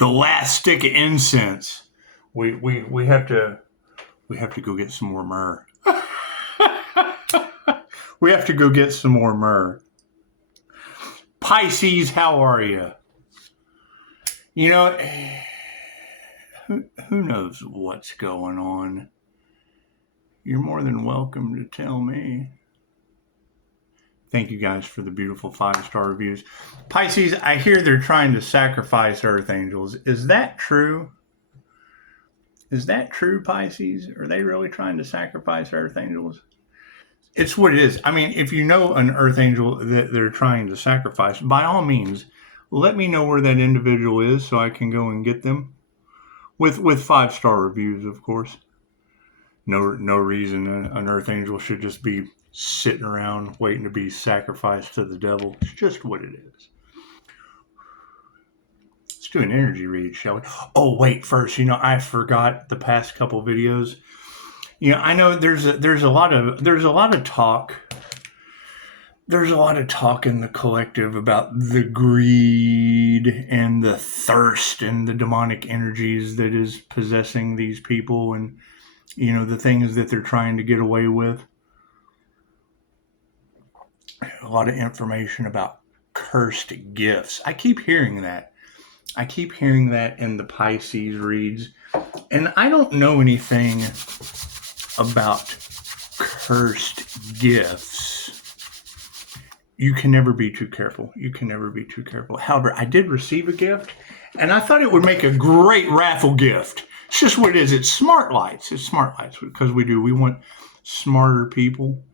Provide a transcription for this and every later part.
The last stick of incense. We have to go get some more myrrh. We have to go get some more myrrh. Pisces, how are you? You know, who knows what's going on? You're more than welcome to tell me. Thank you guys for the beautiful 5-star reviews. Pisces, I hear they're trying to sacrifice earth angels. Is that true? Is that true, Pisces? Are they really trying to sacrifice earth angels? It's what it is. I mean, if you know an earth angel that they're trying to sacrifice, by all means, let me know where that individual is so I can go and get them. With 5-star reviews, of course. No reason an earth angel should just be sitting around waiting to be sacrificed to the devil. It's just what it is. Let's do an energy read, shall we? Oh, wait, first, I forgot the past couple videos. I know there's a lot of talk. There's a lot of talk in the collective about the greed and the thirst and the demonic energies that is possessing these people, and the things that they're trying to get away with. A lot of information about cursed gifts. I keep hearing that. In the Pisces reads. And I don't know anything about cursed gifts. You can never be too careful. However, I did receive a gift, and I thought it would make a great raffle gift. It's just what it is. It's smart lights. Because we want smarter people,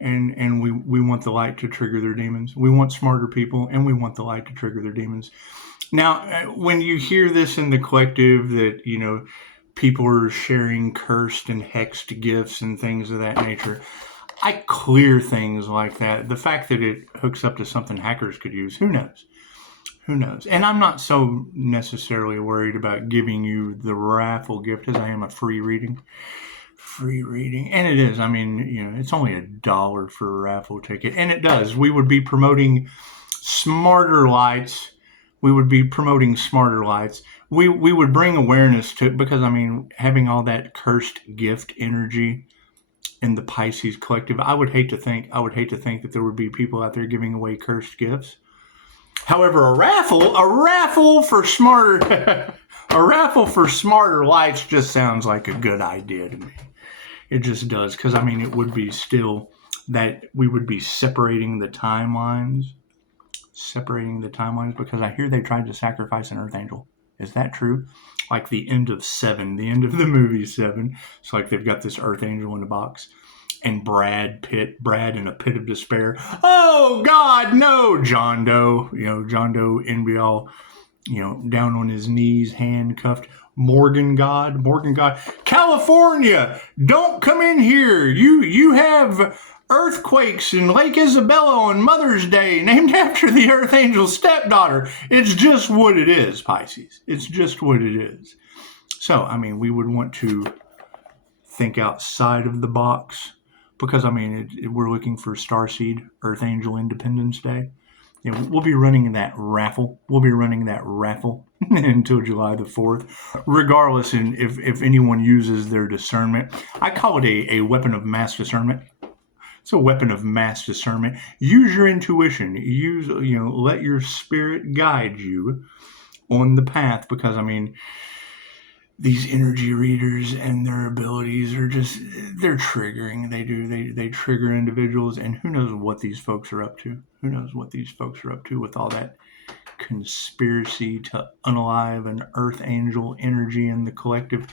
and we want the light to trigger their demons. We want smarter people, and we want the light to trigger their demons. Now, when you hear this in the collective that, people are sharing cursed and hexed gifts and things of that nature, I clear things like that. The fact that it hooks up to something hackers could use, who knows? And I'm not so necessarily worried about giving you the raffle gift as I am a free reading. And it is. I mean, it's only $1 for a raffle ticket. And it does. We would be promoting smarter lights. We would bring awareness to it because, having all that cursed gift energy in the Pisces collective, I would hate to think that there would be people out there giving away cursed gifts. However, a raffle for smarter lights just sounds like a good idea to me. It just does, because it would be still that we would be separating the timelines, because I hear they tried to sacrifice an earth angel. Is that true? Like the end of Seven, the end of the movie Seven. It's like they've got this earth angel in a box, and Brad in a pit of despair. Oh God, no, John Doe. John Doe envy all, down on his knees, handcuffed. Morgan God, California, don't come in here. You have earthquakes in Lake Isabella on Mother's Day, named after the Earth Angel's stepdaughter. It's just what it is, Pisces. It's just what it is. So, we would want to think outside of the box because, we're looking for Starseed, Earth Angel Independence Day. We'll be running that raffle. Until July the 4th, regardless if anyone uses their discernment. I call it a weapon of mass discernment. It's a weapon of mass discernment. Use your intuition. Let your spirit guide you on the path, because these energy readers and their abilities are they're triggering. They trigger individuals, and who knows what these folks are up to. With all that conspiracy to unalive an earth angel energy in the collective.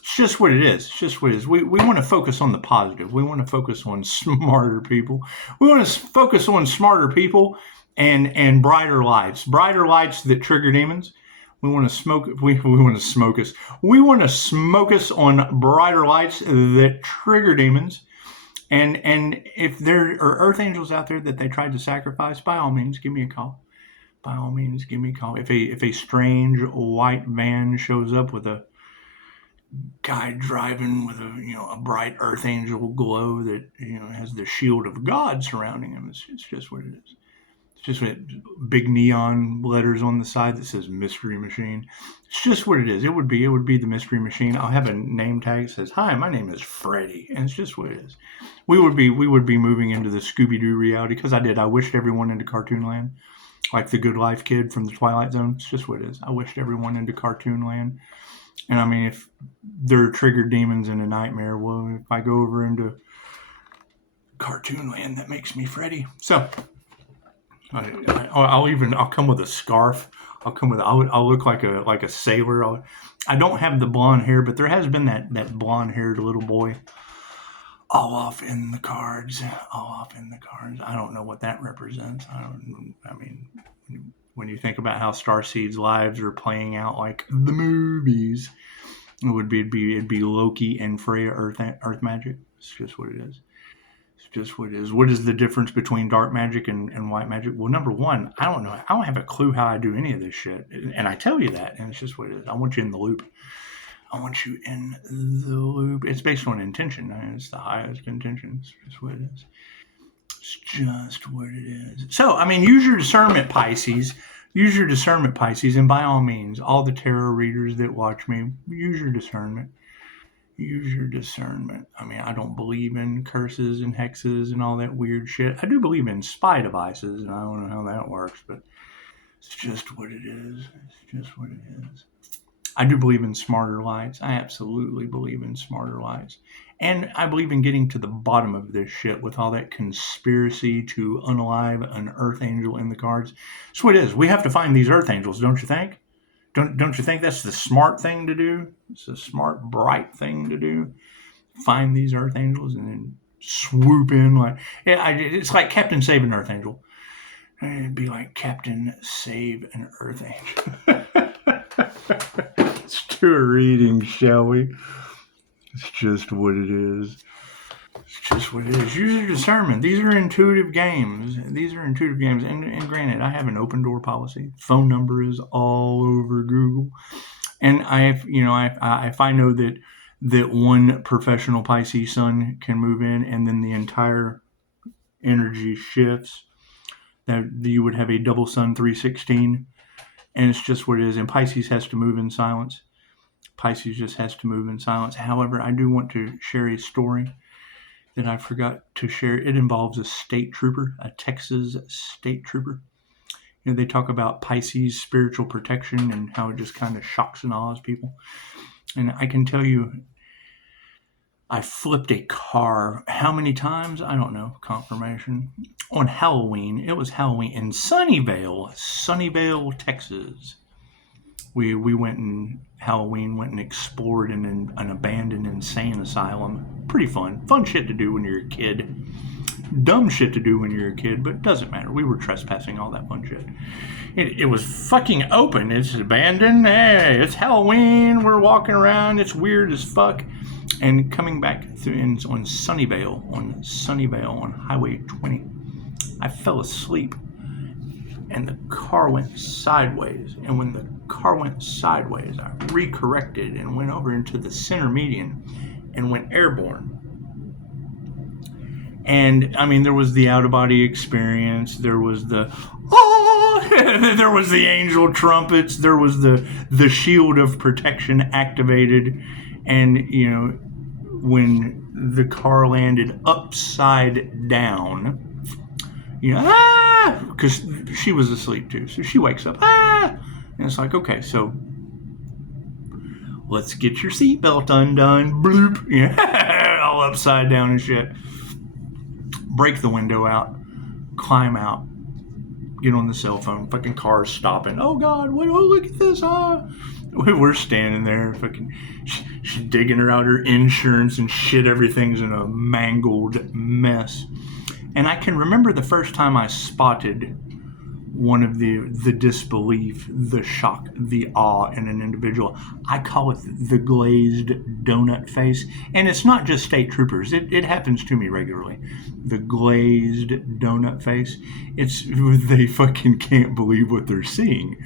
It's just what it is. We want to focus on the positive. We want to focus on smarter people. And brighter lights that trigger demons. We want to smoke us on brighter lights that trigger demons. And if there are earth angels out there that they tried to sacrifice, by all means, give me a call. If a strange white van shows up with a guy driving with a bright earth angel glow that has the shield of God surrounding him, it's just what it is. It's just with big neon letters on the side that says Mystery Machine. It's just what it is. It would be the Mystery Machine. I'll have a name tag that says, "Hi, my name is Freddy," and it's just what it is. We would be moving into the Scooby-Doo reality because I wished everyone into Cartoon Land, like the Good Life kid from the Twilight Zone. It's just what it is. I wished everyone into Cartoon Land. And I mean, if there are triggered demons in a nightmare, well, if I go over into Cartoon Land, that makes me Freddy. So I'll come with a scarf. I'll look like a sailor. I don't have the blonde hair, but there has been that blonde haired little boy. All off in the cards. I don't know what that represents. When you think about how Starseed's lives are playing out like the movies, it'd be Loki and Freya Earth magic. It's just what it is. It's just what it is. What is the difference between dark magic and white magic? Well, number one, I don't know. I don't have a clue how I do any of this shit, and I tell you that, and it's just what it is. I want you in the loop. It's based on intention. It's the highest intention. It's just what it is. It's just what it is. So, I mean, use your discernment, Pisces. Use your discernment, Pisces. And by all means, all the tarot readers that watch me, use your discernment. Use your discernment. I mean, I don't believe in curses and hexes and all that weird shit. I do believe in spy devices, and I don't know how that works, but it's just what it is. It's just what it is. I do believe in smarter lights. I absolutely believe in smarter lights. And I believe in getting to the bottom of this shit with all that conspiracy to unalive an earth angel in the cards. That's what it is. We have to find these earth angels, don't you think? Don't you think that's the smart thing to do? It's a smart, bright thing to do. Find these earth angels and then swoop in. It's like Captain Save an Earth Angel. It'd be like Captain Save an Earth Angel. Let's do a reading, shall we? It's just what it is. It's just what it is. Use your discernment. These are intuitive games. And granted, I have an open door policy. Phone number is all over Google. And if I know that one professional Pisces sun can move in and then the entire energy shifts, that you would have a double sun 316. And it's just what it is. And Pisces has to move in silence. Pisces just has to move in silence. However, I do want to share a story that I forgot to share. It involves a state trooper, a Texas state trooper. You know, they talk about Pisces spiritual protection and how it just kind of shocks and awes people. And I can tell you, I flipped a car how many times? I don't know. Confirmation. On Halloween. It was Halloween in Sunnyvale, Texas. We went and explored in an abandoned insane asylum. Pretty fun. Fun shit to do when you're a kid. Dumb shit to do when you're a kid, but it doesn't matter. We were trespassing, all that fun shit. It was fucking open. It's abandoned. Hey, it's Halloween. We're walking around. It's weird as fuck. And coming back on Sunnyvale, on Highway 20, I fell asleep. And the car went sideways. And when the car went sideways, I recorrected and went over into the center median and went airborne. And I mean, there was the out-of-body experience. There was the there was the angel trumpets. There was the shield of protection activated. And you know, when the car landed upside down, you know, because she was asleep too. So she wakes up, and it's like, okay, so let's get your seatbelt undone, bloop, yeah, all upside down and shit. Break the window out, climb out, get on the cell phone, fucking car's stopping. Oh God, look at this, We're standing there, fucking, she's digging her out her insurance and shit, everything's in a mangled mess. And I can remember the first time I spotted one of the disbelief, the shock, the awe in an individual. I call it the glazed donut face. And it's not just state troopers. It happens to me regularly. The glazed donut face. It's they fucking can't believe what they're seeing.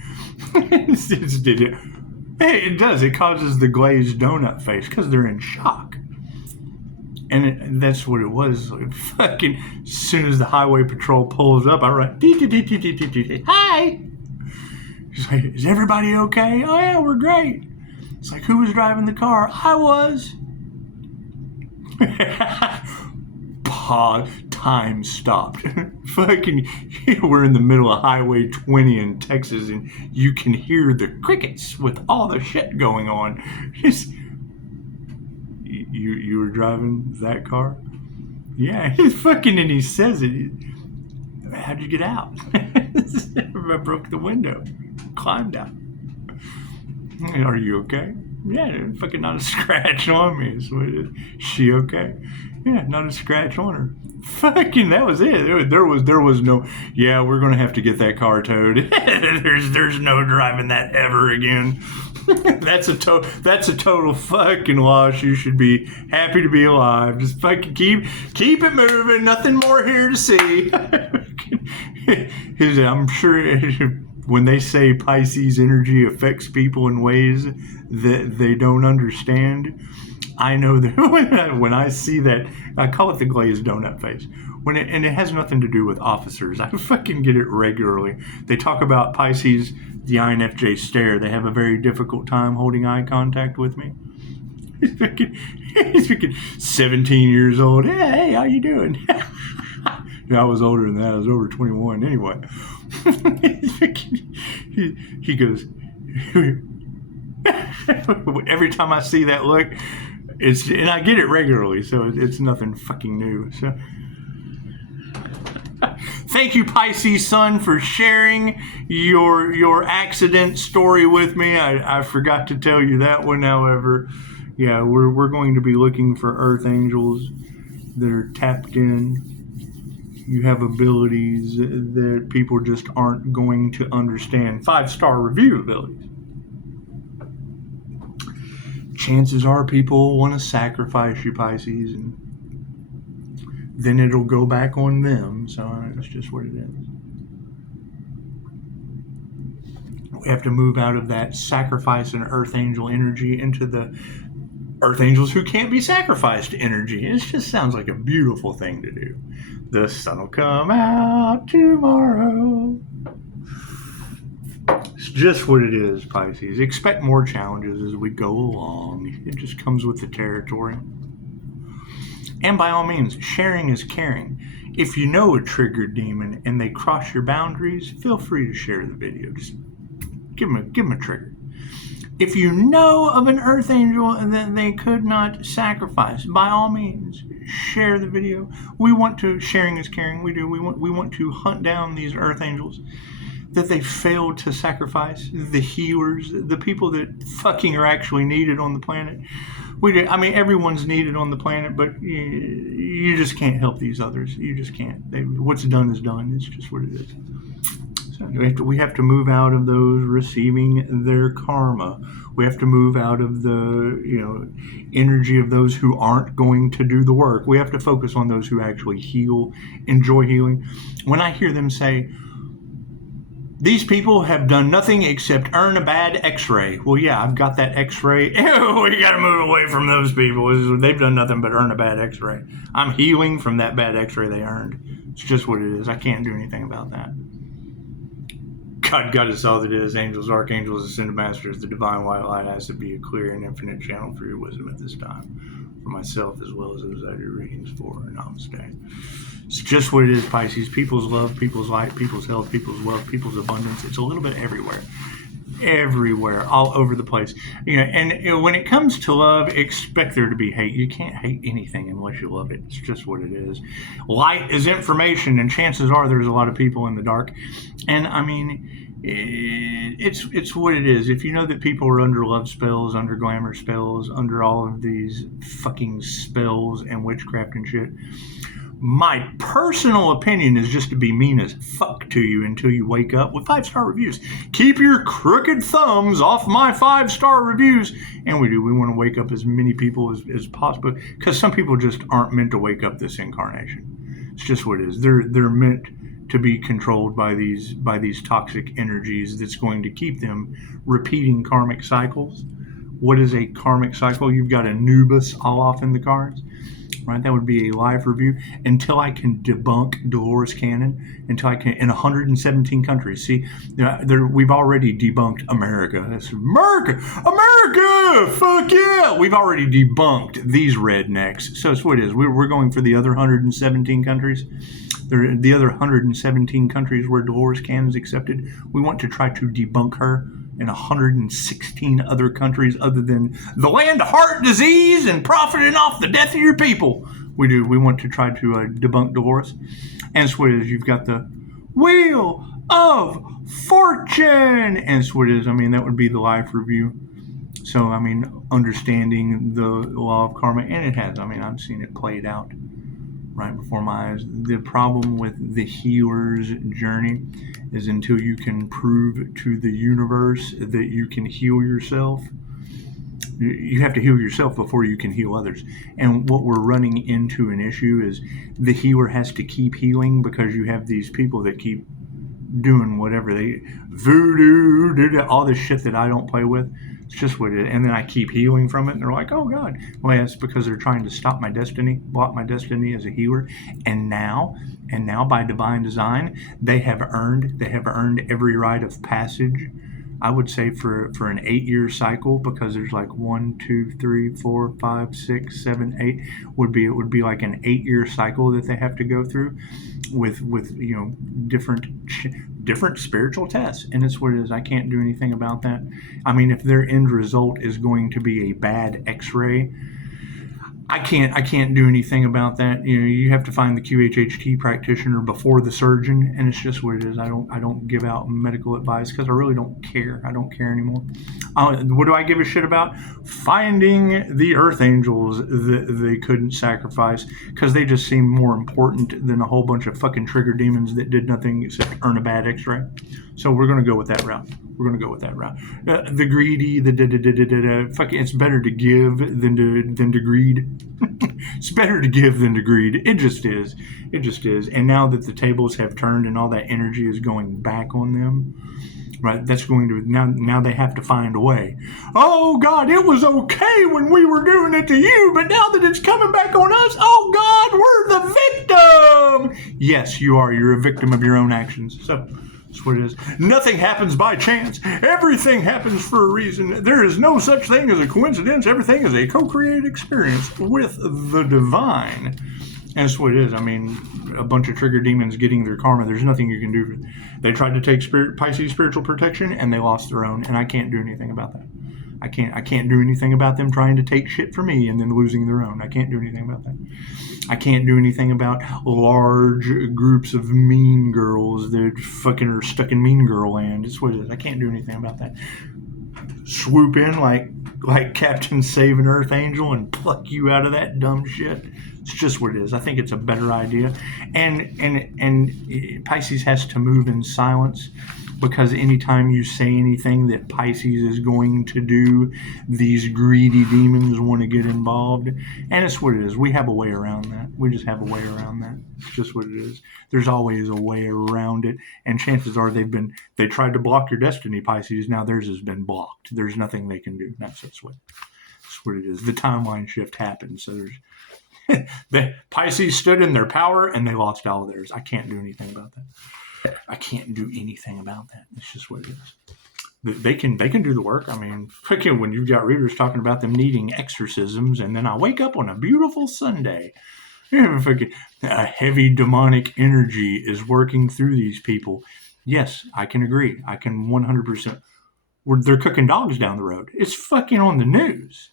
It does. It causes the glazed donut face because they're in shock. And that's what it was. Like, fucking, as soon as the highway patrol pulls up, I run, hi! He's like, is everybody okay? Oh yeah, we're great. It's like, who was driving the car? I was. Time stopped. Fucking, we're in the middle of Highway 20 in Texas, and you can hear the crickets with all the shit going on. Just, you were driving that car? Yeah, he's fucking, and he says it. How'd you get out? I broke the window, climbed out. Are you okay? Yeah, fucking not a scratch on me. So she okay? Yeah, not a scratch on her. Fucking, that was it. There was no, yeah, we're gonna have to get that car towed. there's no driving that ever again. That's a total fucking loss. You should be happy to be alive. Just fucking keep it moving. Nothing more here to see. I'm sure when they say Pisces energy affects people in ways that they don't understand, I know that when I see that, I call it the glazed donut face. And it has nothing to do with officers. I fucking get it regularly. They talk about Pisces, the INFJ stare. They have a very difficult time holding eye contact with me. He's fucking 17 years old. Hey, how you doing? I was older than that. I was over 21 anyway. He goes, every time I see that look, and I get it regularly, so it's nothing fucking new. So thank you, Pisces Sun, for sharing your accident story with me. I forgot to tell you that one. However, yeah, we're going to be looking for earth angels that are tapped in. You have abilities that people just aren't going to understand. 5-star review abilities. Chances are people want to sacrifice you, Pisces, and then it'll go back on them. So that's just what it is. We have to move out of that sacrifice and earth angel energy into the earth angels who can't be sacrificed energy. It just sounds like a beautiful thing to do. The sun will come out tomorrow. It's just what it is, Pisces. Expect more challenges as we go along. It just comes with the territory. And by all means, sharing is caring. If you know a triggered demon and they cross your boundaries, feel free to share the video. Just give them a trigger. If you know of an earth angel that they could not sacrifice, by all means, share the video. Sharing is caring. We want to hunt down these earth angels that they failed to sacrifice, the healers, the people that fucking are actually needed on the planet. Everyone's needed on the planet, but you just can't help these others. You just can't. What's done is done. It's just what it is. So we have to move out of those receiving their karma. We have to move out of the energy of those who aren't going to do the work. We have to focus on those who actually heal, enjoy healing. When I hear them say, these people have done nothing except earn a bad x-ray. Well, yeah, I've got that x-ray. Ew, we got to move away from those people. They've done nothing but earn a bad x-ray. I'm healing from that bad x-ray they earned. It's just what it is. I can't do anything about that. God us all that is, angels, archangels, ascended masters, the divine white light has to be a clear and infinite channel for your wisdom at this time. For myself as well as those I do readings for. Namaste. It's just what it is, Pisces. People's love, people's light, people's health, people's wealth, people's abundance. It's a little bit everywhere, all over the place. And when it comes to love, expect there to be hate. You can't hate anything unless you love it. It's just what it is. Light is information, and chances are there's a lot of people in the dark. And it's what it is. If you know that people are under love spells, under glamour spells, under all of these fucking spells and witchcraft and shit, my personal opinion is just to be mean as fuck to you until you wake up with 5-star reviews. Keep your crooked thumbs off my 5-star reviews. And we want to wake up as many people as possible, because some people just aren't meant to wake up this incarnation. It's just what it is. They're meant to be controlled by these toxic energies that's going to keep them repeating karmic cycles. What is a karmic cycle? You've got Anubis all off in the cards. right? That would be a live review until I can debunk Dolores Cannon, until I can, in 117 countries. See, we've already debunked America. That's America! Fuck yeah! We've already debunked these rednecks. So that's what it is. We're going for the other 117 countries. The other 117 countries where Dolores Cannon is accepted. We want to try to debunk her in 116 other countries other than the land of heart disease and profiting off the death of your people. We want to try to debunk Dolores. And so it is, you've got the Wheel of Fortune. And so it is, I mean, that would be the life review. So, I mean, understanding the law of karma, and it has, I mean, I've seen it played out right before my eyes. The problem with the healer's journey is until you can prove to the universe that you can heal yourself, you have to heal yourself before you can heal others. And what we're running into an issue is the healer has to keep healing because you have these people that keep doing whatever they voodoo, all this shit that I don't play with. It's just what it is. And then I keep healing from it, and they're like, oh God. Well, that's because they're trying to stop my destiny, block my destiny as a healer. And now by divine design, they have earned every rite of passage. I would say for an 8-year cycle, because there's like 1, 2, 3, 4, 5, 6, 7, 8 it would be like an 8-year cycle that they have to go through with you know different spiritual tests. And it's what it is. I can't do anything about that. I mean, if their end result is going to be a bad X-ray, I can't do anything about that. You know, you have to find the QHHT practitioner before the surgeon, and it's just what it is. I don't give out medical advice because I really don't care. I don't care anymore. What do I give a shit about? Finding the earth angels that they couldn't sacrifice because they just seem more important than a whole bunch of fucking trigger demons that did nothing except earn a bad X-ray. So we're going to go with that route. The greedy, fucking, it's better to give than to greed. It's better to give than to greed. It just is. And now that the tables have turned and all that energy is going back on them, right? That's going to now they have to find a way. Oh God, it was okay when we were doing it to you, but now that it's coming back on us, oh God, we're the victim. Yes, you are. You're a victim of your own actions. So that's what it is. Nothing happens by chance. Everything happens for a reason. There is no such thing as a coincidence. Everything is a co-created experience with the divine. And that's what it is. I mean, a bunch of trigger demons getting their karma. There's nothing you can do. They tried to take Pisces spiritual protection, and they lost their own. And I can't do anything about that. I can't do anything about them trying to take shit from me and then losing their own. I can't do anything about that. I can't do anything about large groups of mean girls that fucking are stuck in mean girl land. It's what it is. I can't do anything about that. Swoop in like Captain Saving Earth Angel and pluck you out of that dumb shit. It's just what it is. I think it's a better idea. And Pisces has to move in silence, because anytime you say anything that Pisces is going to do, these greedy demons want to get involved. And it's what it is. We have a way around that. We just have a way around that. It's just what it is. There's always a way around it. And chances are they tried to block your destiny, Pisces. Now theirs has been blocked. There's nothing they can do. That's what it is. The timeline shift happened. So the Pisces stood in their power and they lost all of theirs. I can't do anything about that. I can't do anything about that. It's just what it is. They can do the work. I mean, freaking when you've got readers talking about them needing exorcisms, and then I wake up on a beautiful Sunday, a heavy demonic energy is working through these people. Yes, I can agree. I can 100%. They're cooking dogs down the road. It's fucking on the news.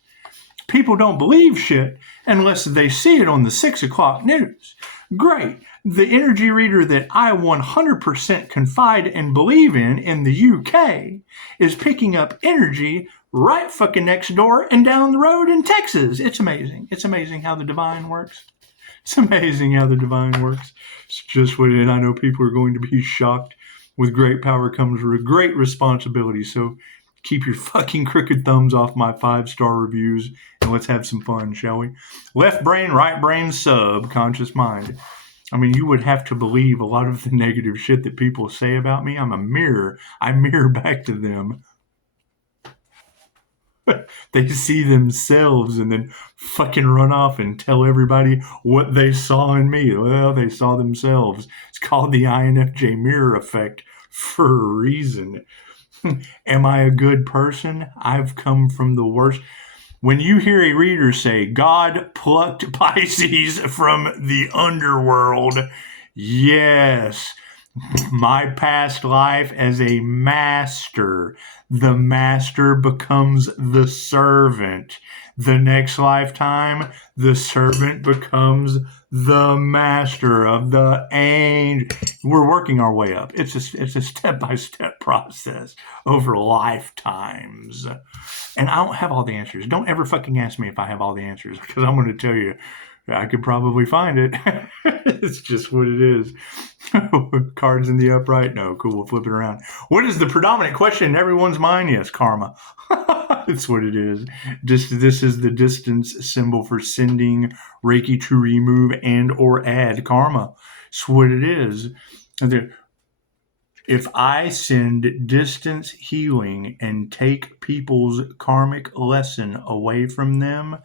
People don't believe shit unless they see it on the 6 o'clock news. Great. The energy reader that I 100% confide and believe in the UK is picking up energy right fucking next door and down the road in Texas. It's amazing. It's amazing how the divine works. It's amazing how the divine works. It's just what it is. I know people are going to be shocked. With great power comes great responsibility. So keep your fucking crooked thumbs off my 5-star reviews and let's have some fun, shall we? Left brain, right brain, subconscious mind. I mean, you would have to believe a lot of the negative shit that people say about me. I'm a mirror. I mirror back to them. They see themselves and then fucking run off and tell everybody what they saw in me. Well, they saw themselves. It's called the INFJ mirror effect for a reason. Am I a good person? I've come from the worst. When you hear a reader say, God plucked Pisces from the underworld, yes, my past life as a master. The master becomes the servant. The next lifetime, the servant becomes the master of the angel. We're working our way up. It's a step-by-step process over lifetimes. And I don't have all the answers. Don't ever fucking ask me if I have all the answers, because I'm going to tell you, I could probably find it. It's just what it is. Cards in the upright? No. Cool. We'll flip it around. What is the predominant question in everyone's mind? Yes, karma. That's what it is. This is the distance symbol for sending Reiki to remove and or add karma. It's what it is. If I send distance healing and take people's karmic lesson away from them,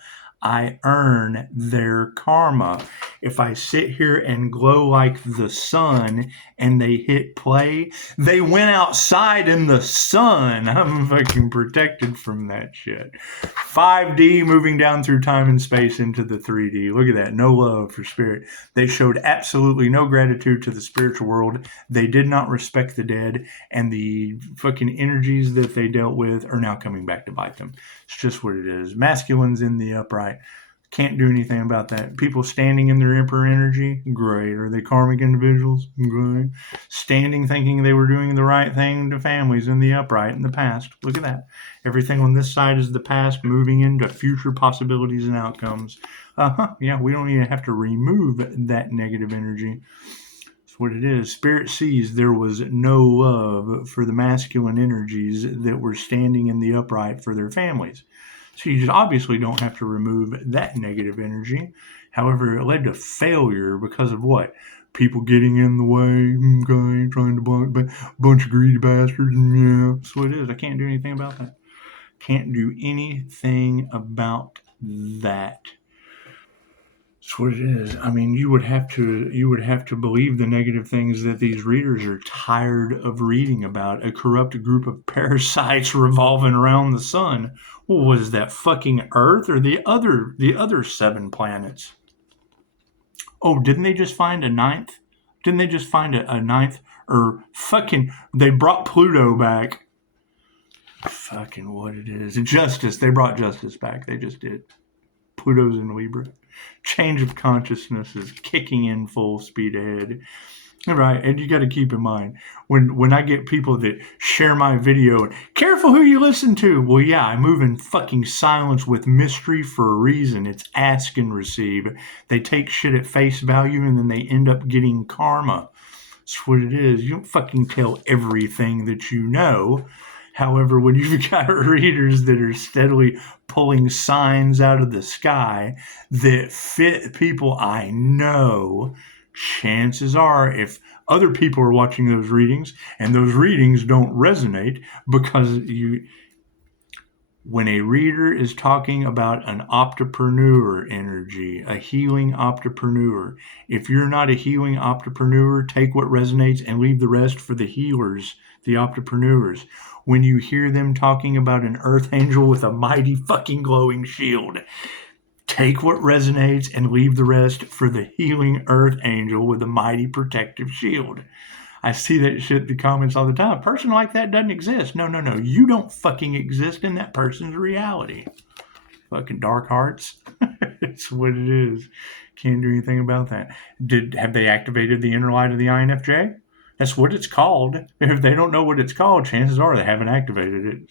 I earn their karma. If I sit here and glow like the sun and they hit play, they went outside in the sun. I'm fucking protected from that shit. 5D moving down through time and space into the 3D. Look at that. No love for spirit. They showed absolutely no gratitude to the spiritual world. They did not respect the dead, and the fucking energies that they dealt with are now coming back to bite them. It's just what it is. Masculine's in the upright. Can't do anything about that. People standing in their emperor energy, great. Are they karmic individuals? Great. Standing thinking they were doing the right thing to families in the upright in the past. Look at that. Everything on this side is the past, moving into future possibilities and outcomes. Yeah, we don't even have to remove that negative energy. That's what it is. Spirit sees there was no love for the masculine energies that were standing in the upright for their families. So you just obviously don't have to remove that negative energy. However, it led to failure because of what? People getting in the way, okay, trying to block a bunch of greedy bastards. Yeah, that's what it is. I can't do anything about that. Can't do anything about that. That's what it is. I mean, you would have to believe the negative things that these readers are tired of reading about. A corrupt group of parasites revolving around the sun. Well, was that fucking Earth or the other 7 planets? Oh, didn't they just find a ninth? Didn't they just find a ninth? Or fucking, they brought Pluto back. Fucking what it is. Justice. They brought justice back. They just did. Pluto's in Libra. Change of consciousness is kicking in full speed ahead. All right, and you got to keep in mind, when I get people that share my video, careful who you listen to. Well, yeah, I move in fucking silence with mystery for a reason. It's ask and receive. They take shit at face value and then they end up getting karma. That's what it is. You don't fucking tell everything that you know. However, when you've got readers that are steadily pulling signs out of the sky that fit people I know, chances are, if other people are watching those readings and those readings don't resonate, because when a reader is talking about an optopreneur energy, a healing optopreneur, if you're not a healing optopreneur, take what resonates and leave the rest for the healers, the optopreneurs. When you hear them talking about an earth angel with a mighty fucking glowing shield, take what resonates and leave the rest for the healing earth angel with a mighty protective shield. I see that shit in the comments all the time. A person like that doesn't exist. No. You don't fucking exist in that person's reality. Fucking dark hearts. It's what it is. Can't do anything about that. Have they activated the inner light of the INFJ? That's what it's called. If they don't know what it's called, chances are they haven't activated it.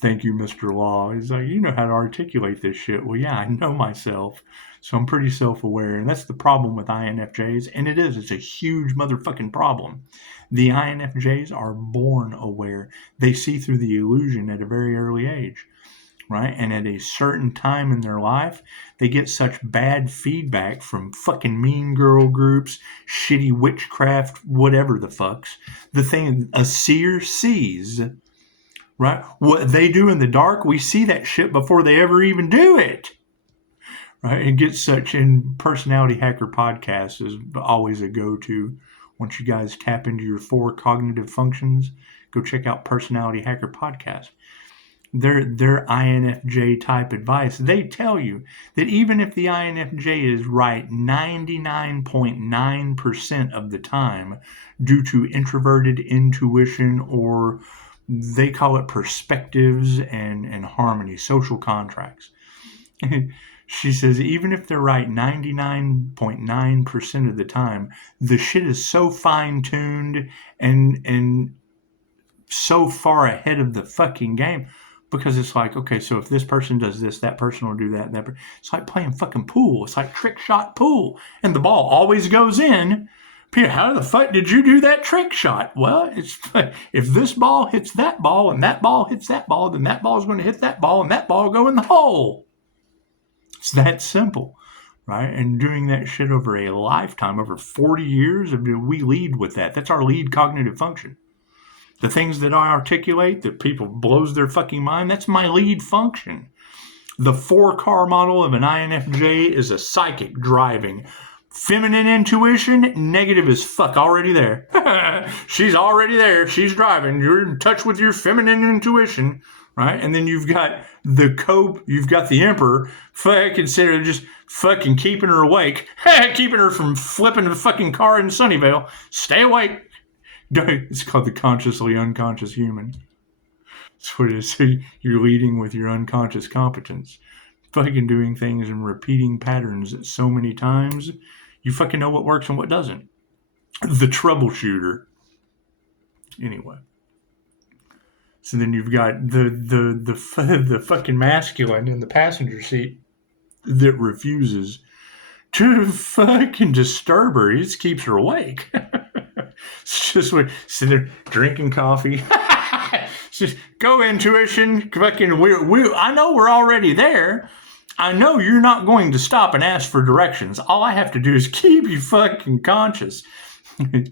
Thank you, Mr. Law. He's like, you know how to articulate this shit. Well, yeah, I know myself. So I'm pretty self-aware. And that's the problem with INFJs. And it's a huge motherfucking problem. The INFJs are born aware. They see through the illusion at a very early age. Right? And at a certain time in their life, they get such bad feedback from fucking mean girl groups, shitty witchcraft, whatever the fucks. The thing a seer sees, right? What they do in the dark, we see that shit before they ever even do it. Right? It gets such, and Personality Hacker Podcast is always a go-to. Once you guys tap into your 4 cognitive functions, go check out Personality Hacker Podcast. Their INFJ type advice, they tell you that even if the INFJ is right 99.9% of the time due to introverted intuition, or they call it perspectives and harmony, social contracts. She says even if they're right 99.9% of the time, the shit is so fine-tuned and so far ahead of the fucking game, because it's like, okay, so if this person does this, that person will do that. It's like playing fucking pool. It's like trick shot pool, and the ball always goes in. Peter, how the fuck did you do that trick shot? Well, it's if this ball hits that ball and that ball hits that ball, then that ball is going to hit that ball and that ball will go in the hole. It's that simple, right? And doing that shit over a lifetime, over 40 years, we lead with that. That's our lead cognitive function. The things that I articulate that people blows their fucking mind, that's my lead function. The 4-car model of an INFJ is a psychic driving. Feminine intuition, negative as fuck, already there. She's already there. She's driving. You're in touch with your feminine intuition, right? And then you've got you've got the Emperor, fucking just fucking keeping her awake, keeping her from flipping the fucking car in Sunnyvale. Stay awake. It's called the consciously unconscious human. That's what it is. So you're leading with your unconscious competence. Fucking doing things and repeating patterns so many times, you fucking know what works and what doesn't. The troubleshooter. Anyway. So then you've got the fucking masculine in the passenger seat that refuses to fucking disturb her. He just keeps her awake. It's just so they're drinking coffee. Just go intuition. Fucking I know we're already there. I know you're not going to stop and ask for directions. All I have to do is keep you fucking conscious.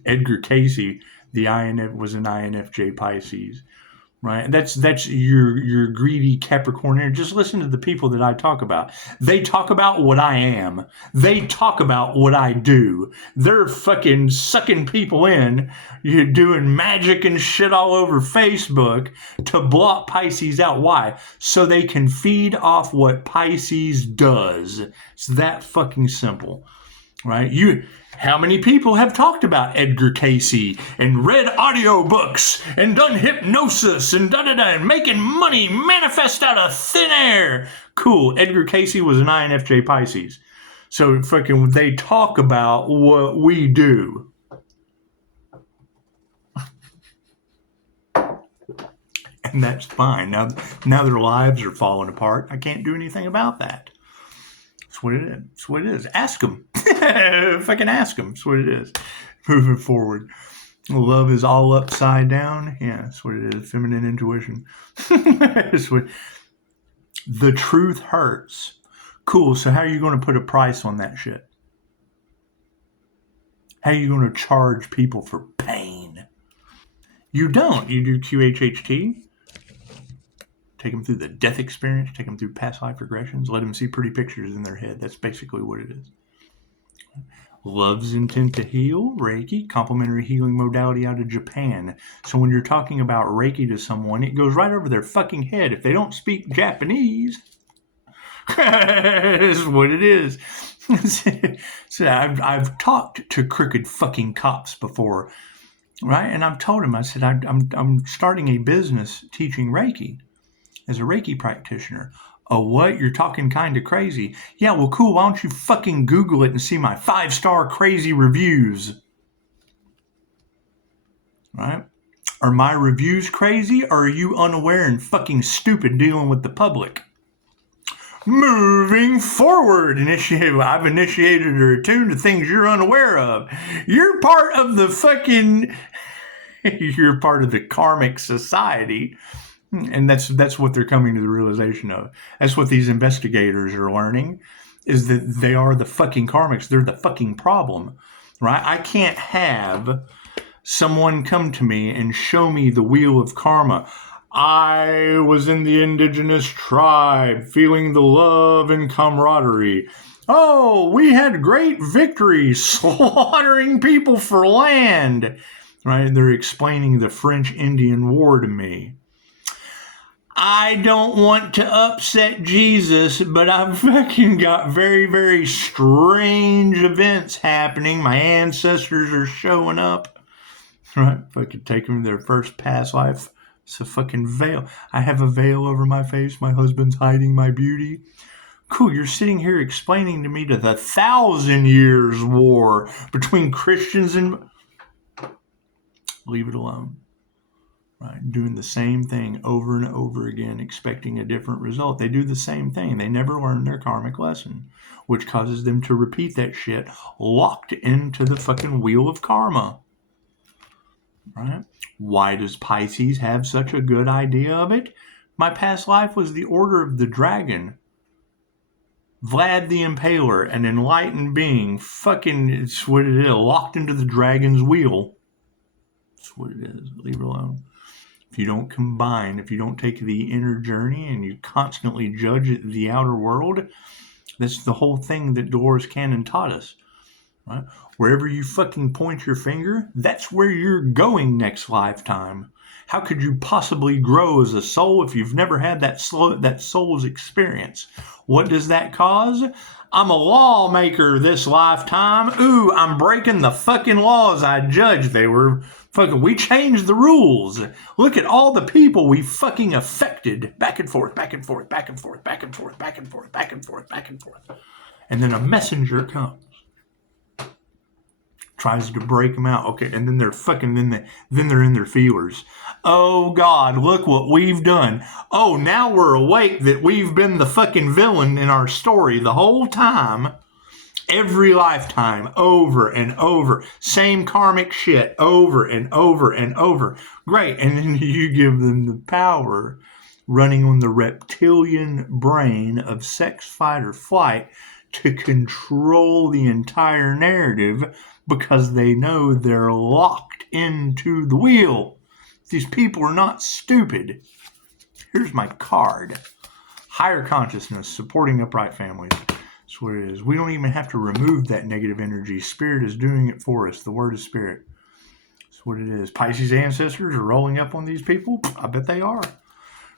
Edgar Casey, was an INFJ Pisces. Right? That's your greedy Capricorn. Just listen to the people that I talk about. They talk about what I am. They talk about what I do. They're fucking sucking people in. You're doing magic and shit all over Facebook to block Pisces out. Why? So they can feed off what Pisces does. It's that fucking simple. Right? How many people have talked about Edgar Casey and read audiobooks and done hypnosis and and making money manifest out of thin air? Cool. Edgar Casey was an INFJ Pisces. So fucking they talk about what we do. And that's fine. Now their lives are falling apart. I can't do anything about that. That's what it is. That's what it is. Ask them. Fucking ask them. That's what it is. Moving forward. Love is all upside down. Yeah, that's what it is. Feminine intuition. That's what, the truth hurts. Cool. So how are you going to put a price on that shit? How are you going to charge people for pain? You don't. You do QHHT. Take them through the death experience. Take them through past life regressions. Let them see pretty pictures in their head. That's basically what it is. Love's intent to heal. Reiki, complementary healing modality out of Japan. So when you're talking about Reiki to someone, it goes right over their fucking head if they don't speak Japanese. This is what it is. So I've talked to crooked fucking cops before, right? And I've told them, I said, I'm starting a business teaching Reiki as a Reiki practitioner. Oh, what? You're talking kind of crazy. Yeah, well, cool. Why don't you fucking Google it and see my 5-star crazy reviews? Right? Are my reviews crazy, or are you unaware and fucking stupid dealing with the public? Moving forward, I've initiated or attuned to things you're unaware of. You're part of the fucking... You're part of the karmic society. And that's what they're coming to the realization of. That's what these investigators are learning, is that they are the fucking karmics. They're the fucking problem, right? I can't have someone come to me and show me the wheel of karma. I was in the indigenous tribe, feeling the love and camaraderie. Oh, we had great victory, slaughtering people for land. Right? They're explaining the French-Indian War to me. I don't want to upset Jesus, but I've fucking got very, very strange events happening. My ancestors are showing up. Right? Fucking take them to their first past life. It's a fucking veil. I have a veil over my face. My husband's hiding my beauty. Cool, you're sitting here explaining to me the 1,000 Years War between Christians and... Leave it alone. Right? Doing the same thing over and over again, expecting a different result. They do the same thing. They never learn their karmic lesson, which causes them to repeat that shit, locked into the fucking wheel of karma. Right? Why does Pisces have such a good idea of it? My past life was the Order of the Dragon. Vlad the Impaler, an enlightened being, fucking, it's what it is, locked into the dragon's wheel. That's what it is. Leave it alone. If you don't combine, if you don't take the inner journey and you constantly judge the outer world, that's the whole thing that Dolores Cannon taught us. Right? Wherever you fucking point your finger, that's where you're going next lifetime. How could you possibly grow as a soul if you've never had that soul's experience? What does that cause? I'm a lawmaker this lifetime. Ooh, I'm breaking the fucking laws I judged. We changed the rules. Look at all the people we fucking affected. Back and forth, back and forth, back and forth, back and forth, back and forth, back and forth, back and forth. And then a messenger comes. Tries to break them out. Okay, and then they're in their feelers. Oh God, look what we've done. Oh, now we're awake that we've been the fucking villain in our story the whole time. Every lifetime, over and over. Same karmic shit, over and over and over. Great, and then you give them the power running on the reptilian brain of sex, fight, or flight to control the entire narrative because they know they're locked into the wheel. These people are not stupid. Here's my card. Higher consciousness, supporting upright families. That's what it is. We don't even have to remove that negative energy. Spirit is doing it for us. The word is spirit. That's what it is. Pisces ancestors are rolling up on these people. I bet they are.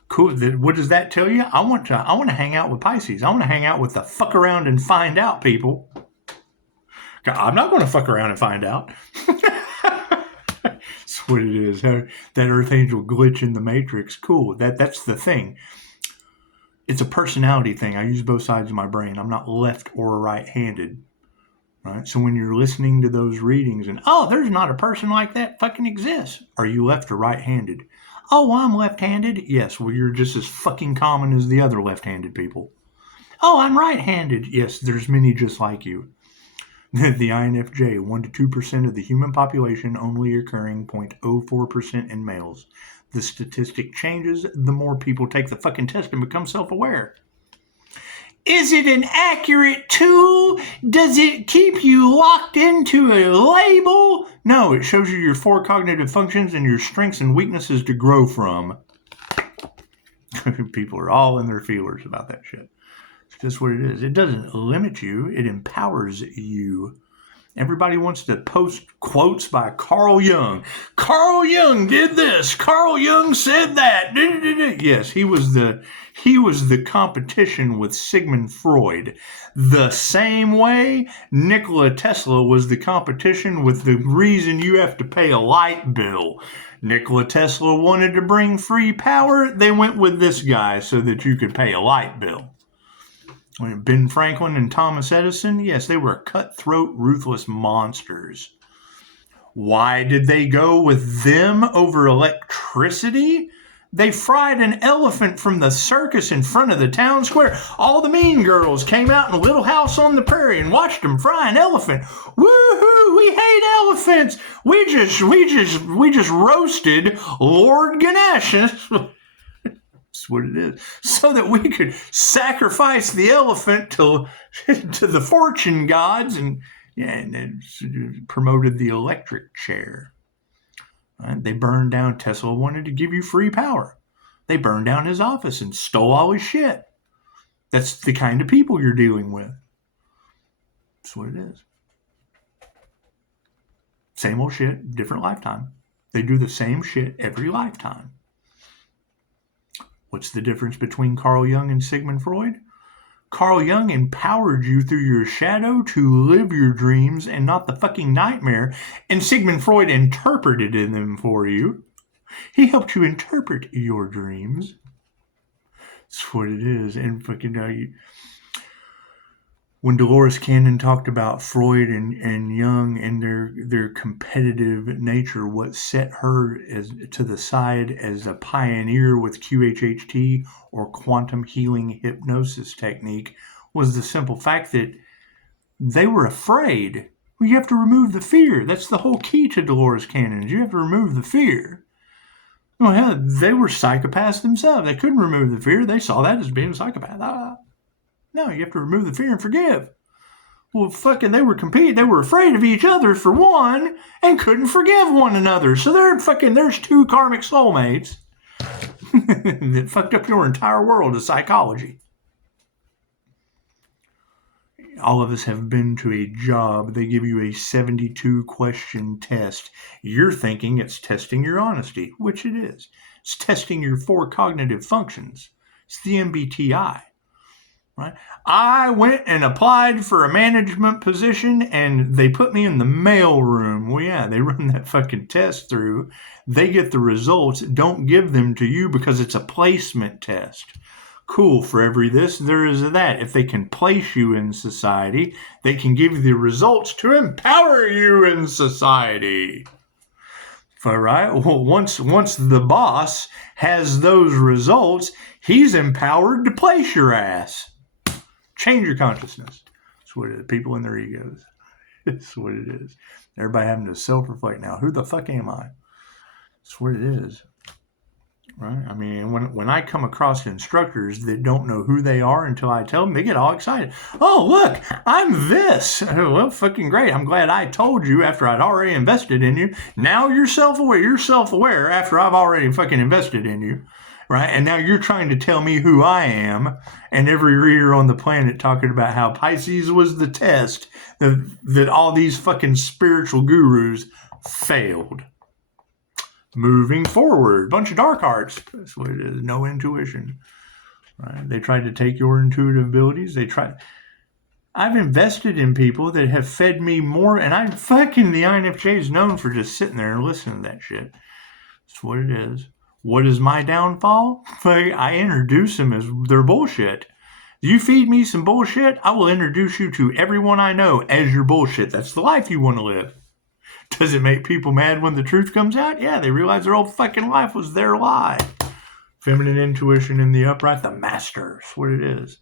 Cool. What does that tell you? I want to hang out with Pisces. I want to hang out with the fuck around and find out people. I'm not going to fuck around and find out. That's what it is. That Earth Angel glitch in the Matrix. Cool. That's the thing. It's a personality thing. I use both sides of my brain. I'm not left or right-handed. Right? So when you're listening to those readings and, oh, there's not a person like that fucking exists. Are you left or right-handed? Oh, well, I'm left-handed. Yes, well, you're just as fucking common as the other left-handed people. Oh, I'm right-handed. Yes, there's many just like you. The INFJ, 1 to 2% of the human population, only occurring 0.04% in males. The statistic changes the more people take the fucking test and become self-aware. Is it an accurate tool? Does it keep you locked into a label? No, it shows you your 4 cognitive functions and your strengths and weaknesses to grow from. People are all in their feelers about that shit. It's just what it is. It doesn't limit you. It empowers you. Everybody wants to post quotes by Carl Jung. Carl Jung did this. Carl Jung said that. Yes, he was the competition with Sigmund Freud. The same way Nikola Tesla was the competition with the reason you have to pay a light bill. Nikola Tesla wanted to bring free power. They went with this guy so that you could pay a light bill. Ben Franklin and Thomas Edison, yes, they were cutthroat, ruthless monsters. Why did they go with them over electricity? They fried an elephant from the circus in front of the town square. All the mean girls came out in a little house on the prairie and watched them fry an elephant. Woohoo! We hate elephants. We just roasted Lord Ganesh. That's what it is. So that we could sacrifice the elephant to the fortune gods and promoted the electric chair. Right? They burned down. Tesla wanted to give you free power. They burned down his office and stole all his shit. That's the kind of people you're dealing with. That's what it is. Same old shit, different lifetime. They do the same shit every lifetime. What's the difference between Carl Jung and Sigmund Freud? Carl Jung empowered you through your shadow to live your dreams and not the fucking nightmare, and Sigmund Freud interpreted them for you. He helped you interpret your dreams. That's what it is. And fucking when Dolores Cannon talked about Freud and Jung and their competitive nature, what set her to the side as a pioneer with QHHT or quantum healing hypnosis technique was the simple fact that they were afraid. Well, you have to remove the fear. That's the whole key to Dolores Cannon. You have to remove the fear. Well, hell, they were psychopaths themselves. They couldn't remove the fear. They saw that as being a psychopath. No, you have to remove the fear and forgive. Well, fucking, they were competing. They were afraid of each other for one, and couldn't forgive one another. So there's two karmic soulmates that fucked up your entire world of psychology. All of us have been to a job. They give you a 72-question test. You're thinking it's testing your honesty, which it is. It's testing your 4 cognitive functions. It's the MBTI. Right? I went and applied for a management position and they put me in the mail room. Well, yeah, they run that fucking test through. They get the results. Don't give them to you because it's a placement test. Cool, for every this, there is a that. If they can place you in society, they can give you the results to empower you in society. All right? Well, once the boss has those results, he's empowered to place your ass. Change your consciousness. That's what it is. People in their egos. That's what it is. Everybody having to self-reflect now. Who the fuck am I? That's what it is. Right? I mean, when I come across instructors that don't know who they are until I tell them, they get all excited. Oh, look, I'm this. Well, fucking great. I'm glad I told you after I'd already invested in you. Now you're self-aware. You're self-aware after I've already fucking invested in you. Right? And now you're trying to tell me who I am, and every reader on the planet talking about how Pisces was the test that all these fucking spiritual gurus failed. Moving forward, bunch of dark arts. That's what it is. No intuition. Right? They tried to take your intuitive abilities. I've invested in people that have fed me more, and the INFJ is known for just sitting there and listening to that shit. That's what it is. What is my downfall? I introduce them as their bullshit. You feed me some bullshit, I will introduce you to everyone I know as your bullshit. That's the life you want to live. Does it make people mad when the truth comes out? Yeah, they realize their whole fucking life was their lie. Feminine intuition in the upright, the master. That's what it is.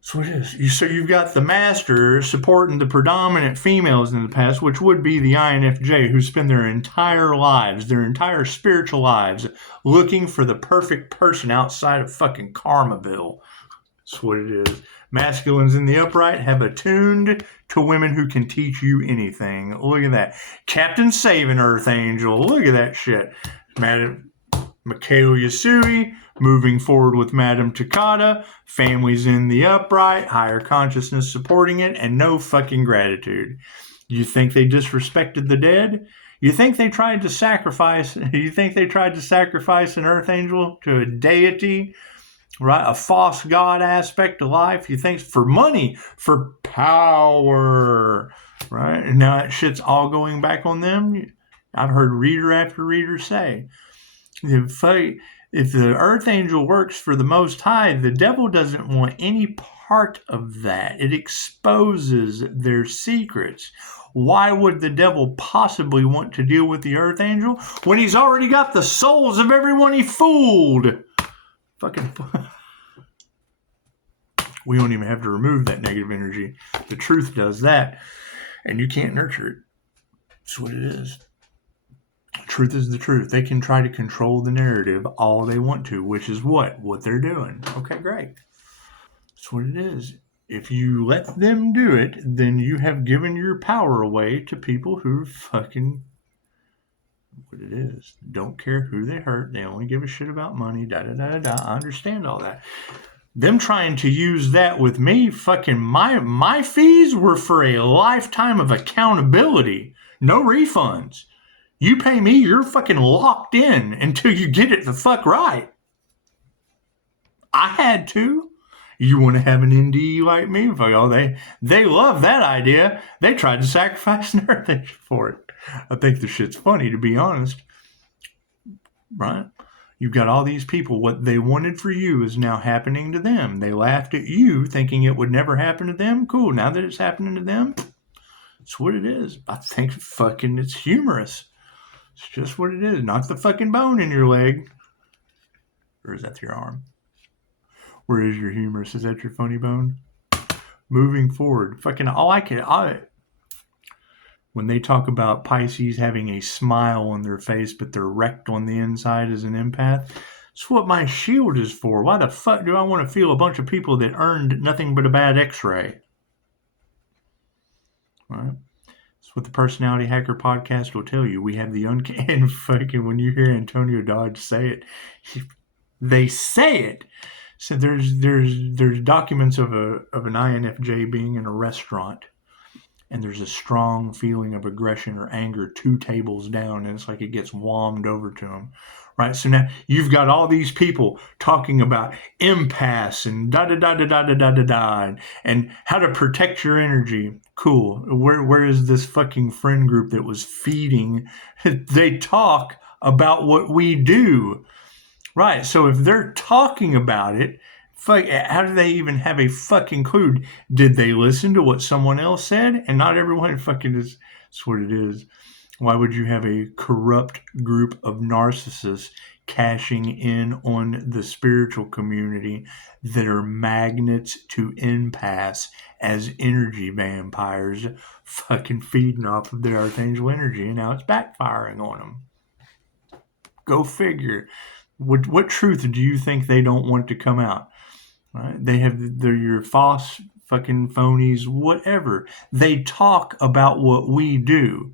That's what it is. So you've got the master supporting the predominant females in the past, which would be the INFJ, who spend their entire lives, their entire spiritual lives, looking for the perfect person outside of fucking Karmaville. That's what it is. Masculines in the upright have attuned to women who can teach you anything. Look at that. Captain Saving Earth Angel. Look at that shit. Madam Mikhail Yasui, moving forward with Madam Takata, families in the upright, higher consciousness supporting it, and no fucking gratitude. You think they disrespected the dead? You think they tried to sacrifice an Earth Angel to a deity? Right? A false god aspect of life? You think for money, for power, right? And now that shit's all going back on them. I've heard reader after reader say, if the Earth Angel works for the Most High, the devil doesn't want any part of that. It exposes their secrets. Why would the devil possibly want to deal with the Earth Angel when he's already got the souls of everyone he fooled? We don't even have to remove that negative energy. The truth does that, and you can't nurture it. That's what it is. Truth is the truth. They can try to control the narrative all they want to, which is what they're doing. Okay, great. That's what it is. If you let them do it, then you have given your power away to people who fucking what it is. Don't care who they hurt. They only give a shit about money. Da da da da da. I understand all that. Them trying to use that with me, fucking my fees were for a lifetime of accountability. No refunds. You pay me, you're fucking locked in until you get it the fuck right. I had to. You want to have an NDE like me? Oh, they love that idea. They tried to sacrifice an earth angel for it. I think the shit's funny, to be honest. Right? You've got all these people. What they wanted for you is now happening to them. They laughed at you thinking it would never happen to them. Cool. Now that it's happening to them, it's what it is. I think fucking it's humorous. It's just what it is. Not the fucking bone in your leg. Or is that your arm? Where is your humorous? Is that your funny bone? Moving forward. Fucking when they talk about Pisces having a smile on their face, but they're wrecked on the inside as an empath, it's what my shield is for. Why the fuck do I want to feel a bunch of people that earned nothing but a bad x-ray? Right? That's what the Personality Hacker podcast will tell you. We have the uncanny fucking, when you hear Antonio Dodge say it, they say it. So there's documents of an INFJ being in a restaurant, and there's a strong feeling of aggression or anger 2 tables down, and it's like it gets whammed over to them, right? So now you've got all these people talking about impasse and da-da-da-da-da-da-da-da, and how to protect your energy. Cool. Where is this fucking friend group that was feeding? They talk about what we do. Right, so if they're talking about it, fuck, how do they even have a fucking clue? Did they listen to what someone else said? And not everyone fucking is. That's what it is. Why would you have a corrupt group of narcissists cashing in on the spiritual community that are magnets to empaths as energy vampires, fucking feeding off of the Archangel energy, and now it's backfiring on them? Go figure. What truth do you think they don't want to come out? Right? They're your false fucking phonies, whatever. They talk about what we do.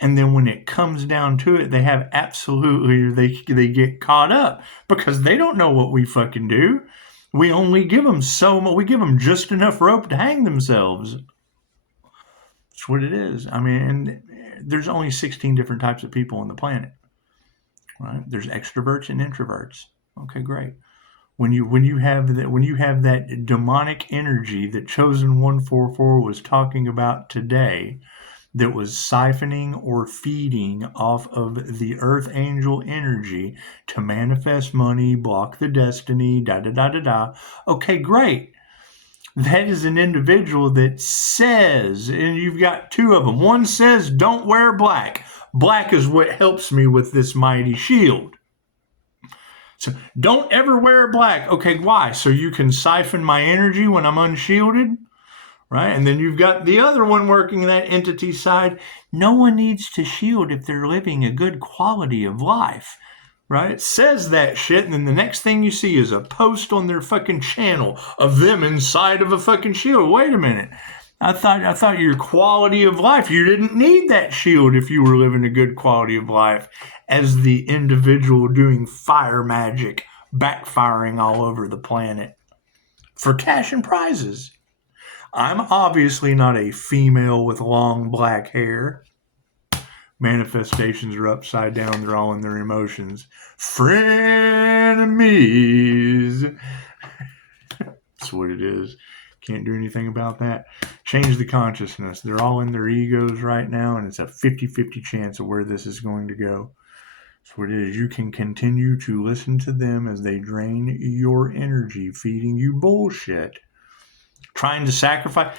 And then when it comes down to it, they have absolutely, they get caught up because they don't know what we fucking do. We only give them we give them just enough rope to hang themselves. That's what it is. I mean, there's only 16 different types of people on the planet. Right? There's extroverts and introverts. Okay, great. When you have that demonic energy that Chosen 144 was talking about today, that was siphoning or feeding off of the Earth Angel energy to manifest money, block the destiny, da da da da da. Okay, great. That is an individual that says, and you've got 2 of them. One says, don't wear black. Black is what helps me with this mighty shield. So don't ever wear black. Okay, why? So you can siphon my energy when I'm unshielded? Right? And then you've got the other one working that entity side. No one needs to shield if they're living a good quality of life. Right? It says that shit, and then the next thing you see is a post on their fucking channel of them inside of a fucking shield. Wait a minute. I thought your quality of life, you didn't need that shield if you were living a good quality of life as the individual doing fire magic, backfiring all over the planet for cash and prizes. I'm obviously not a female with long black hair. Manifestations are upside down. They're all in their emotions. Frenemies. That's what it is. Can't do anything about that. Change the consciousness. They're all in their egos right now, and it's a 50-50 chance of where this is going to go. That's what it is. You can continue to listen to them as they drain your energy, feeding you bullshit. Trying to sacrifice.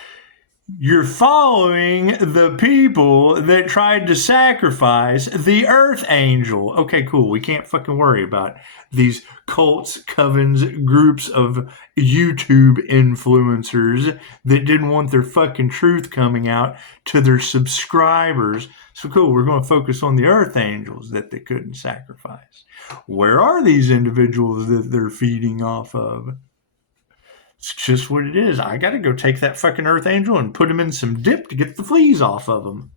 You're following the people that tried to sacrifice the Earth Angel. Okay, cool. We can't fucking worry about these cults, covens, groups of YouTube influencers that didn't want their fucking truth coming out to their subscribers. So cool, we're going to focus on the Earth Angels that they couldn't sacrifice. Where are these individuals that they're feeding off of? It's just what it is. I got to go take that fucking Earth Angel and put him in some dip to get the fleas off of him.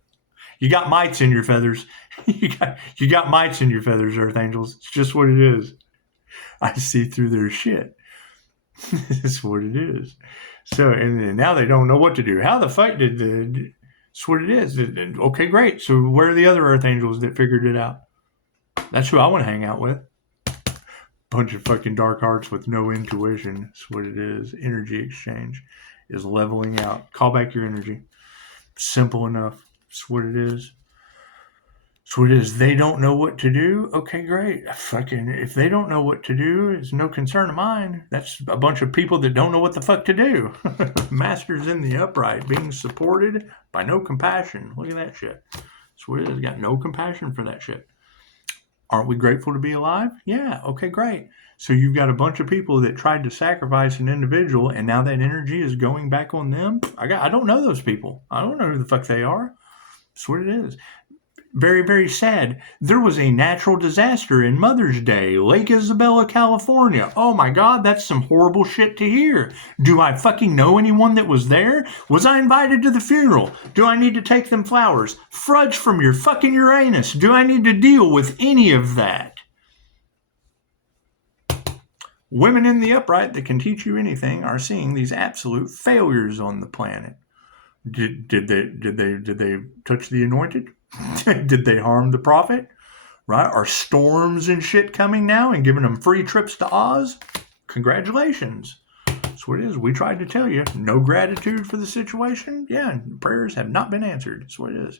You got mites in your feathers. You got mites in your feathers, Earth Angels. It's just what it is. I see through their shit. That's what it is. So, and now they don't know what to do. How the fuck did the... That's what it is. Okay, great. So where are the other Earth Angels that figured it out? That's who I want to hang out with. Bunch of fucking dark hearts with no intuition. That's what it is. Energy exchange is leveling out. Call back your energy. Simple enough. That's what it is. That's what it is. They don't know what to do. Okay, great. Fucking, if they don't know what to do, it's no concern of mine. That's a bunch of people that don't know what the fuck to do. Masters in the upright, being supported by no compassion. Look at that shit. That's what it is. Got no compassion for that shit. Aren't we grateful to be alive? Yeah. Okay, great. So you've got a bunch of people that tried to sacrifice an individual, and now that energy is going back on them. I don't know those people. I don't know who the fuck they are. That's what it is. Very, very sad. There was a natural disaster in Mother's Day, Lake Isabella, California. Oh my God, that's some horrible shit to hear. Do I fucking know anyone that was there? Was I invited to the funeral? Do I need to take them flowers? Fudge from your fucking Uranus. Do I need to deal with any of that? Women in the upright that can teach you anything are seeing these absolute failures on the planet. Did they touch the anointed? Did they harm the prophet? Right? Are storms and shit coming now and giving them free trips to Oz? Congratulations. That's what it is. We tried to tell you. No gratitude for the situation? Yeah, prayers have not been answered. That's what it is.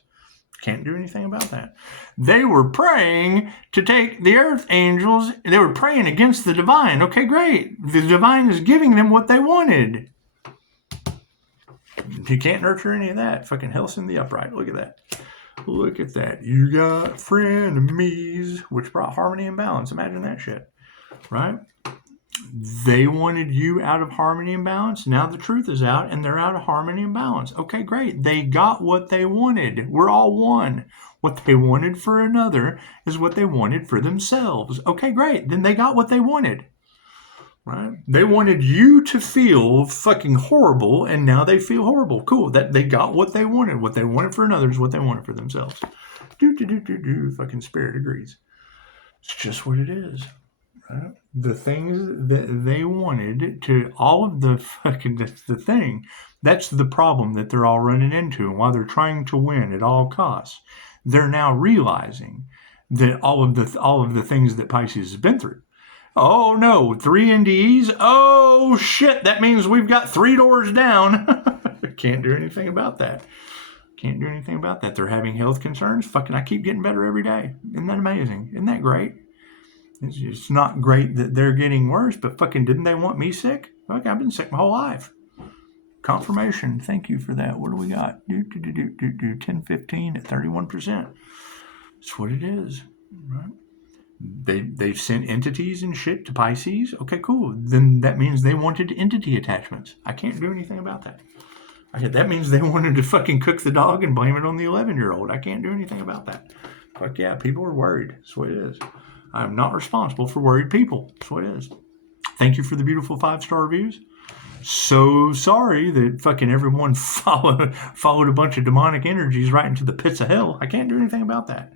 Can't do anything about that. They were praying to take the Earth Angels. They were praying against the divine. Okay, great. The divine is giving them what they wanted. You can't nurture any of that. Fucking health's in the upright. Look at that. Look at that. You got frenemies, which brought harmony and balance. Imagine that shit. Right? They wanted you out of harmony and balance. Now the truth is out and they're out of harmony and balance. Okay, great. They got what they wanted. We're all one. What they wanted for another is what they wanted for themselves. Okay, great. Then they got what they wanted. Right? They wanted you to feel fucking horrible, and now they feel horrible. Cool. That they got what they wanted. What they wanted for another is what they wanted for themselves. Fucking spirit agrees. It's just what it is. Right? The things that they wanted to all of the fucking that's the thing. That's the problem that they're all running into, and while they're trying to win at all costs, they're now realizing that all of the things that Pisces has been through. Oh no, 3 NDEs? Oh shit, that means we've got 3 doors down. Can't do anything about that. Can't do anything about that. They're having health concerns. Fucking, I keep getting better every day. Isn't that amazing? Isn't that great? It's not great that they're getting worse, but fucking didn't they want me sick? Fuck, I've been sick my whole life. Confirmation. Thank you for that. What do we got? 10-15 at 31%. That's what it is. Right? They've sent entities and shit to Pisces. Okay, cool. Then that means they wanted entity attachments. I can't do anything about that. That means they wanted to fucking cook the dog and blame it on the 11-year-old. I can't do anything about that. Fuck yeah, people are worried. That's what it is. I'm not responsible for worried people. That's what it is. Thank you for the beautiful 5-star reviews. So sorry that fucking everyone followed a bunch of demonic energies right into the pits of hell. I can't do anything about that.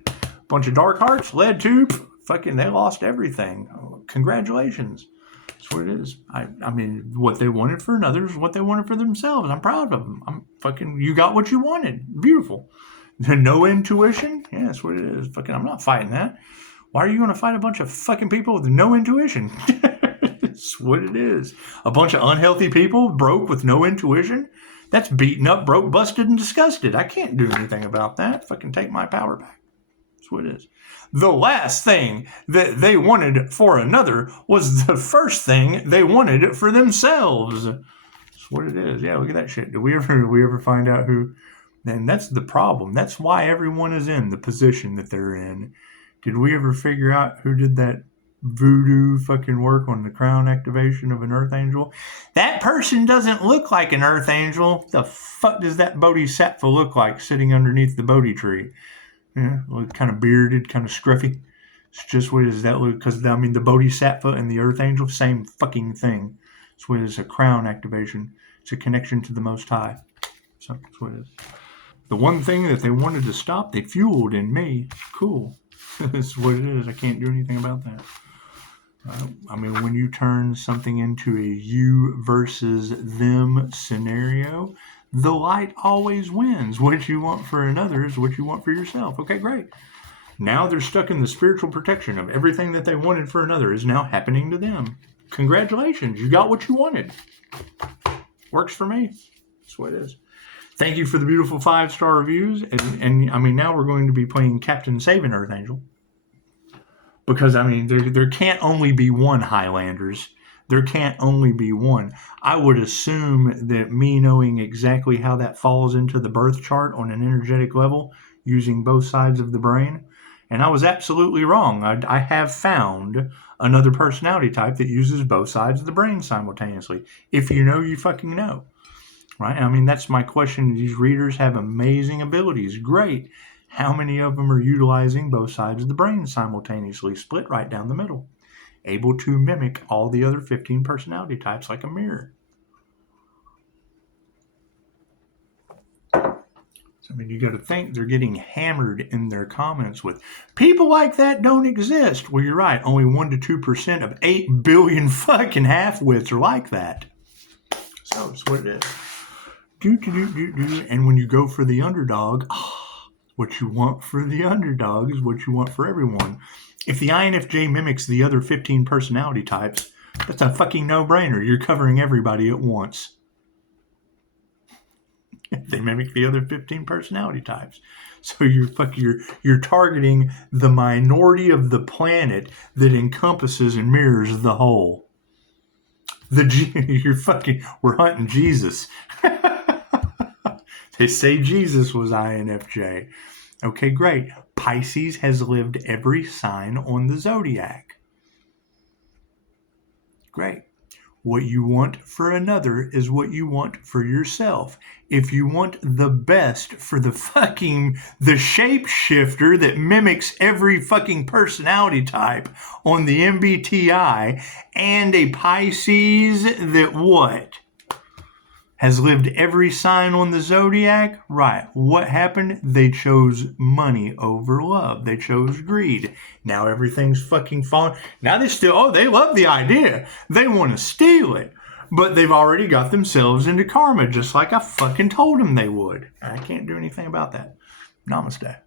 Bunch of dark hearts led to fucking, they lost everything. Congratulations. That's what it is. I mean, what they wanted for another is what they wanted for themselves. I'm proud of them. You got what you wanted. Beautiful. No intuition? Yeah, that's what it is. Fucking, I'm not fighting that. Why are you going to fight a bunch of fucking people with no intuition? That's what it is. A bunch of unhealthy people broke with no intuition? That's beaten up, broke, busted, and disgusted. I can't do anything about that. Fucking take my power back. That's what it is. The last thing that they wanted for another was the first thing they wanted for themselves. That's what it is. Yeah, look at that shit. Did we ever find out who? And that's the problem. That's why everyone is in the position that they're in. Did we ever figure out who did that voodoo fucking work on the crown activation of an earth angel? That person doesn't look like an earth angel. The fuck does that bodhisattva look like sitting underneath the Bodhi tree? Yeah, look kind of bearded, kind of scruffy. It's just what is that look? Because I mean, the bodhisattva and the earth angel, same fucking thing. It's what is a crown activation. It's a connection to the Most High. So that's what it is. The one thing that they wanted to stop, they fueled in me. Cool. That's what it is. I can't do anything about that. I mean, when you turn something into a you versus them scenario, the light always wins. What you want for another is what you want for yourself. Okay, great. Now they're stuck in the spiritual protection of everything that they wanted for another is now happening to them. Congratulations, you got what you wanted. Works for me. That's what it is. Thank you for the beautiful 5-star reviews. And I mean, now we're going to be playing Captain Saving Archangel. Because, I mean, there can't only be one Highlanders. There can't only be one. I would assume that me knowing exactly how that falls into the birth chart on an energetic level, using both sides of the brain, and I was absolutely wrong. I have found another personality type that uses both sides of the brain simultaneously. If you know, you fucking know. Right? I mean, that's my question. These readers have amazing abilities. Great. How many of them are utilizing both sides of the brain simultaneously, split right down the middle, able to mimic all the other 15 personality types like a mirror? So, I mean, you got to think they're getting hammered in their comments with people like that don't exist. Well, you're right. Only 1% to 2% of 8 billion fucking half-wits are like that. So that's what it is. And when you go for the underdog, what you want for the underdog is what you want for everyone. If the INFJ mimics the other 15 personality types, that's a fucking no-brainer. You're covering everybody at once. They mimic the other 15 personality types. So you're targeting the minority of the planet that encompasses and mirrors the whole. We're hunting Jesus. They say Jesus was INFJ. Okay, great. Pisces has lived every sign on the zodiac. Great. What you want for another is what you want for yourself. If you want the best for the shapeshifter that mimics every fucking personality type on the MBTI, and a Pisces that what? Has lived every sign on the zodiac? Right. What happened? They chose money over love. They chose greed. Now everything's fucking falling. Now they love the idea. They want to steal it. But they've already got themselves into karma, just like I fucking told them they would. I can't do anything about that. Namaste.